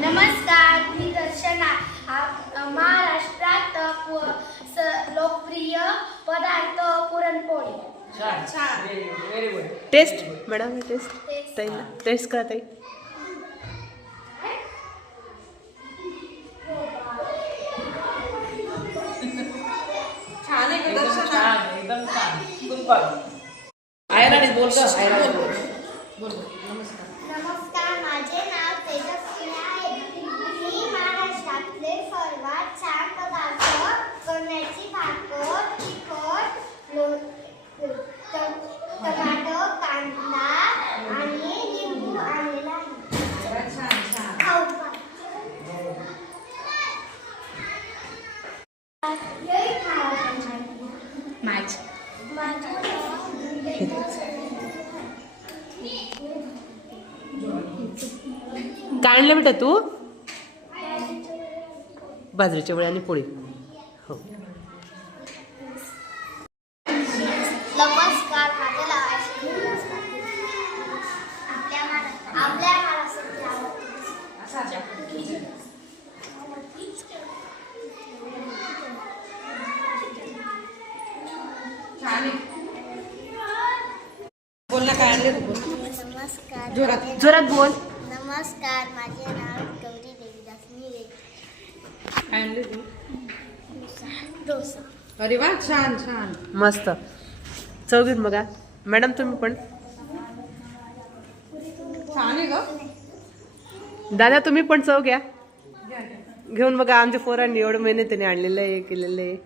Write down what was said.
नमस्कार, मी दर्शना. महाराष्ट्रात लोकप्रिय पदार्थ पुरणपोळी. छान. Very good. Taste madam taste ताई टेस्ट करा ताई. छान आहे एकदम दर्शना. छान, एकदम छान. सुपर. आयराणी बोल का? आयराणी बोल. बोल. नमस्कार. नमस्कार, माझे नाव तेजस्विनी आहे. मी महाराष्ट्रातले सर्वात छान पदार्थ करण्याची भाकर, तिखट, टमाटो, कांदा आणि लिंबू आणलेला आहे. छान छान. खाऊ का? यही खावा. मॅच काय आणलं बेटा तू? बाजरीच्या वड्या आणि पोळी. हो. नमस्कार, माझे नाव आहे आपल्या महाराष्ट्रात छान आहे. बोल ना, काय आणले तू? बोल. नमस्कार. जोरात. जोरात बोल. नमस्कार, माझे नाव गौरी देवीदास. मी काय आणले तू? डोसा. अरे वा, छान छान. मस्त चव घेऊन बघा मॅडम तुम्ही पण. छान आहे ग. दादा तुम्ही पण चव घ्या घेऊन बघा. आमच्या पोरांनी एवढं मेहनतीने आणलेलं आहे केलेलं आहे.